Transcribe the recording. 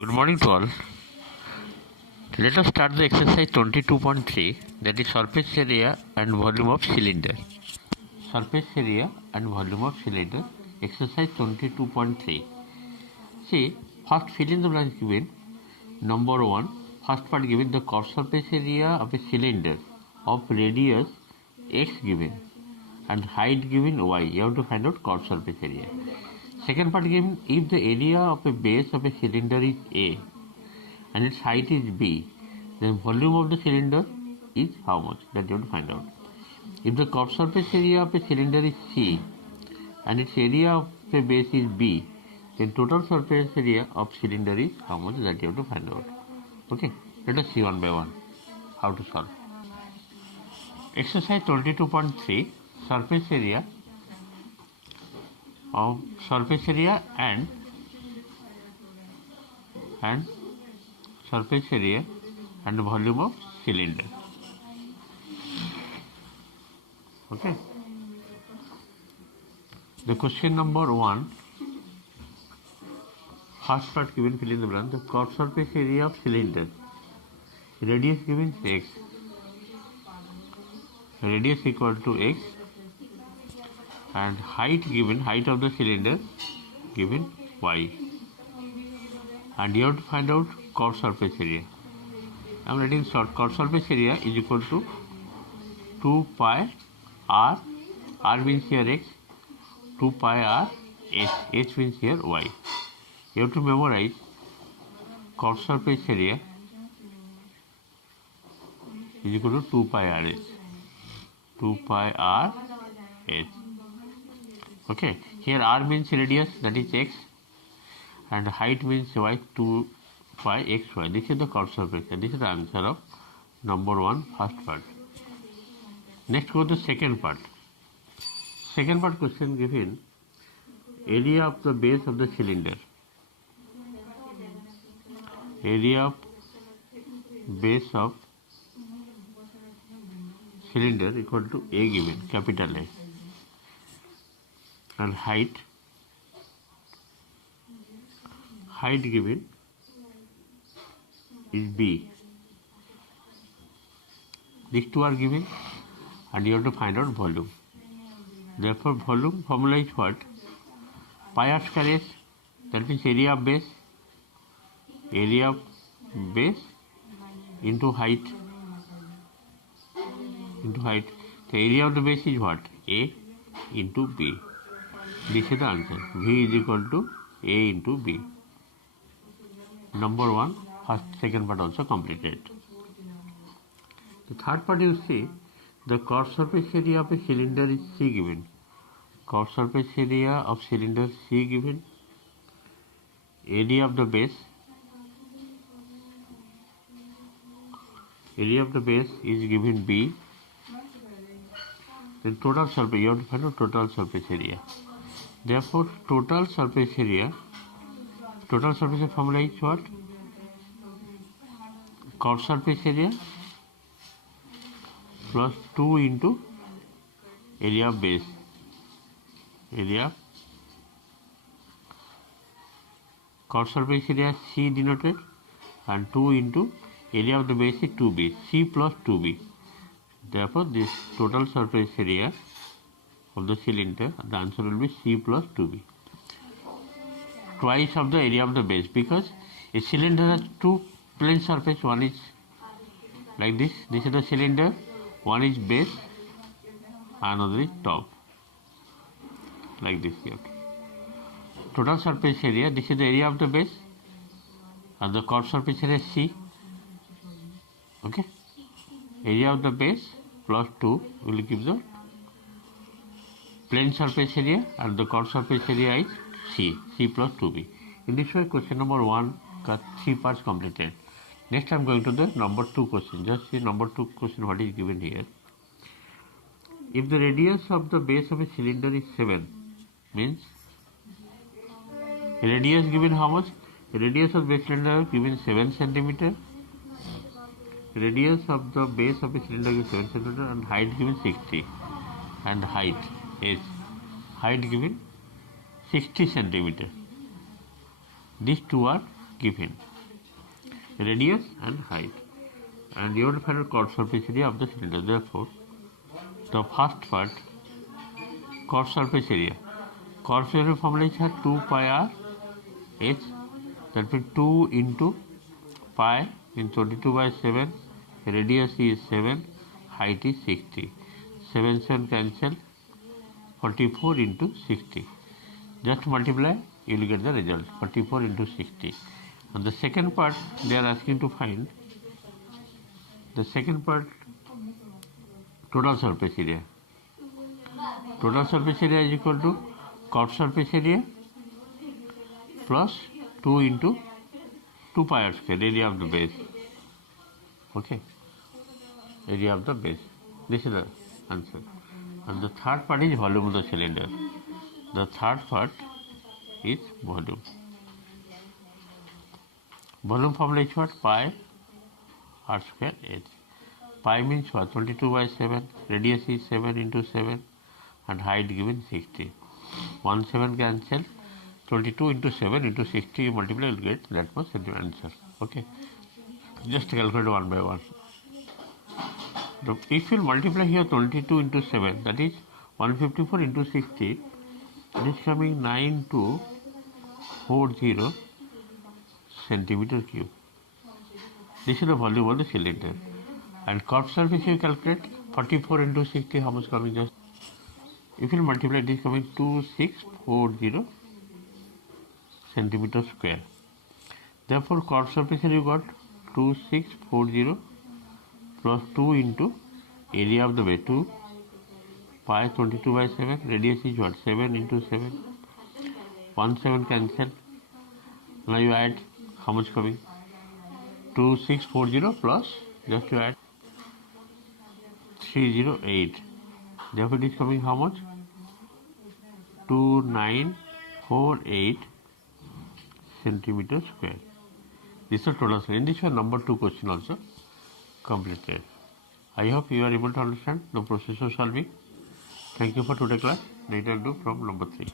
Good morning to all. Let us start the exercise 22.3, that is surface area and volume of cylinder. Surface area and volume of cylinder, exercise 22.3. See, first fill in the blanks given. Number 1, first part given the curved surface area of a cylinder of radius x given and height given y. You have to find out curved surface area. Second part given, if the area of a base of a cylinder is A and its height is B, then volume of the cylinder is how much? That you have to find out. If the curved surface area of a cylinder is C and its area of a base is B, then total surface area of cylinder is how much? That you have to find out. Okay, let us see one by one how to solve. Exercise 22.3, surface area of surface area and surface area and volume of cylinder. Okay. The question number 1, first part given, fill in the blank. The curved surface area of cylinder, radius given x, radius equal to x, and height given, height of the cylinder given y, and you have to find out curved surface area. I am writing short. Curved surface area is equal to 2 pi r, r means here x, 2 pi r h, h means here y. You have to memorize curved surface area is equal to 2 pi r h, 2 pi r h. Okay, here r means radius, that is x, and height means y, 2 pi xy. This is the curved surface, and this is the answer of number 1, first part. Next go to second part. Second part question given, area of the base of the cylinder. Area of base of cylinder equal to A given, capital A, and height given is B. These two are given and you have to find out volume. Therefore volume formula is what? Pi r square s, that means area of base into height. The area of the base is what? A into B. This is the answer. V is equal to A into B. Number 1, first, second part also completed. The third part you see, the curved surface area of a cylinder is C given. Curved surface area of cylinder C given. Area of the base is given B. Then total surface, you have to find out total surface area. Therefore total surface area formula is what? Curved surface area plus 2 into area of base. Curved surface area C denoted, and 2 into area of the base is 2b, C plus 2b. Therefore this total surface area of the cylinder, the answer will be C plus 2b. Twice of the area of the base, because a cylinder has two plane surface, one is like this is the cylinder, one is base, another is top, like this here. Total surface area, this is the area of the base, and the curved surface area C. Okay, area of the base plus 2 will give the plane surface area, and the curved surface area is C plus 2b. In this way question number 1 got 3 parts completed. Next I am going to the number 2 question. Just see number 2 question what is given here. If the radius of the base of a cylinder is 7, means radius given how much? Radius of base cylinder given 7 cm. Radius of the base of a cylinder given 7 cm, and height given 60, and height given 60 cm. These two are given, radius and height, and you want to find the chord surface area of the cylinder. Therefore, the first part, chord surface area. Chord surface area formula is 2 pi r h, that means 2 into pi in 22/7, radius is 7, height is 60. 7 cancel, 44 into 60. Just multiply, you will get the result, 44 into 60. And the second part, they are asking to find the second part, total surface area. Total surface area is equal to chord surface area plus 2 into 2 pi r square, area of the base. Okay, area of the base. This is the answer. And the third part is volume of the cylinder. The third part is volume. Volume formula is what? Pi r square h. Pi means what? 22/7. Radius is 7 into 7, and height given 60. 1 7 cancel. 22 into 7 into 60, you multiply, you will get that much answer. Okay. Just calculate one by one. If you multiply here 22 into 7, that is 154 into 60, it is coming 9240 centimeter cube. This is the volume of the cylinder. And curved surface you calculate 44 into 60, how much coming just? If you multiply, it is coming 2640 centimeter square. Therefore, curved surface you got 2640 plus 2 into area of the base, 2 pi 22/7, radius is what? 7 into 7. 1 7 cancel. Now you add, how much coming? 2640 plus, just to add 308. Therefore, it is coming how much? 2948 centimeter square. This is the total. And this is number 2 question also completed. I hope you are able to understand the process of solving. Thank you for today's class. Later do from number 3.